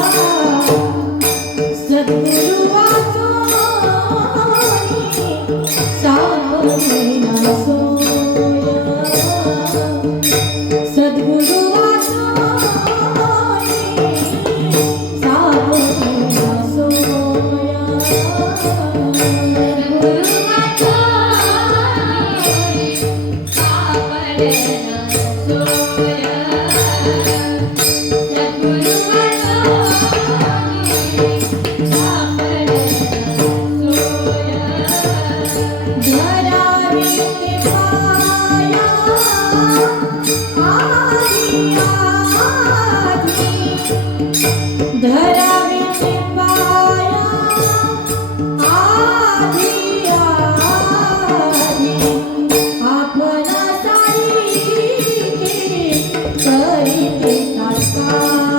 Oh. Ninguém faz.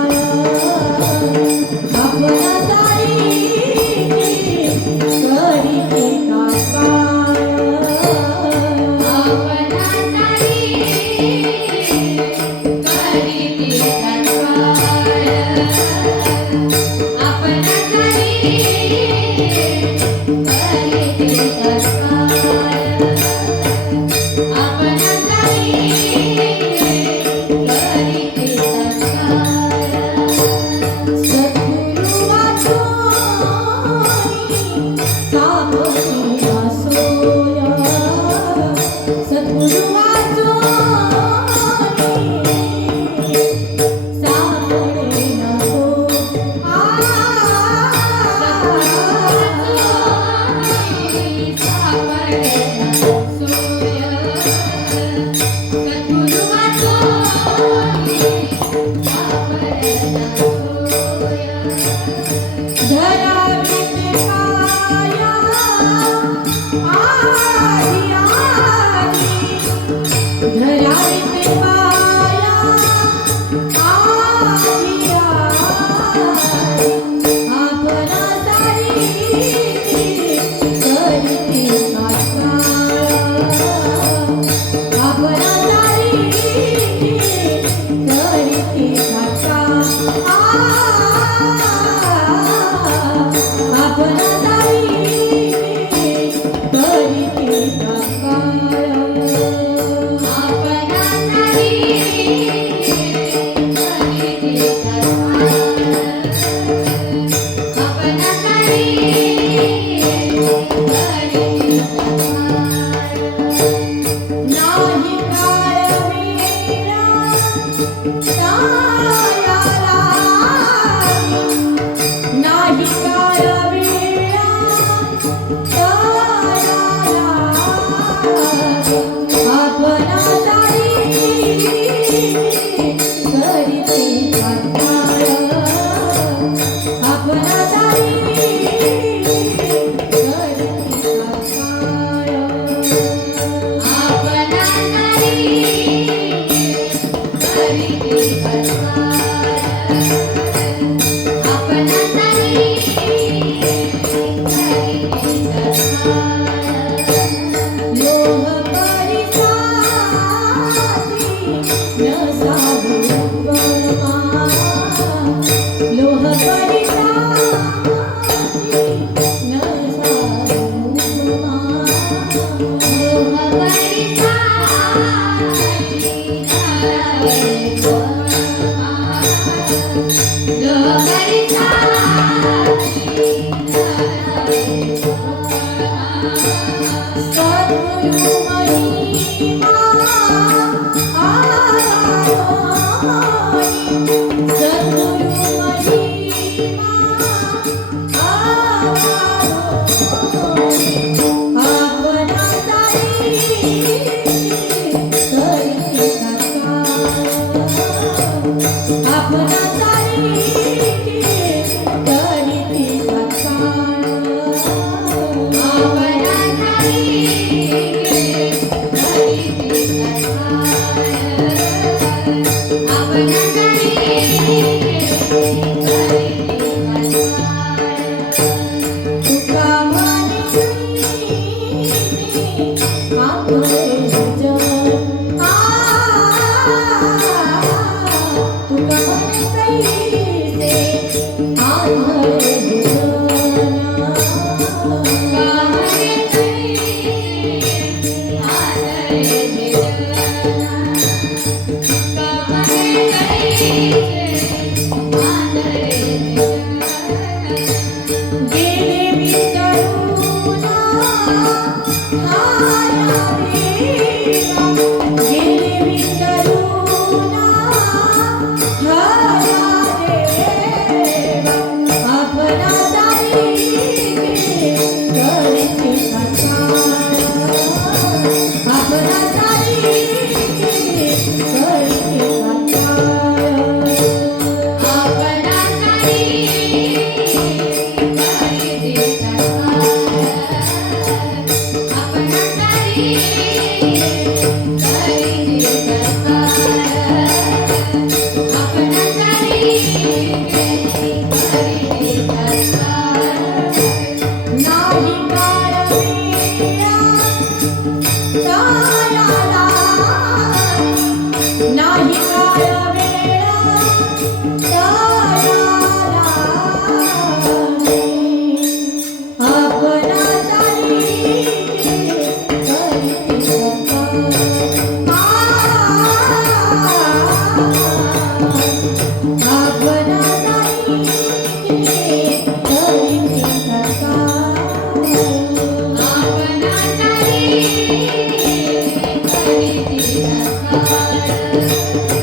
you. Terima kasih. Amen. Thank you.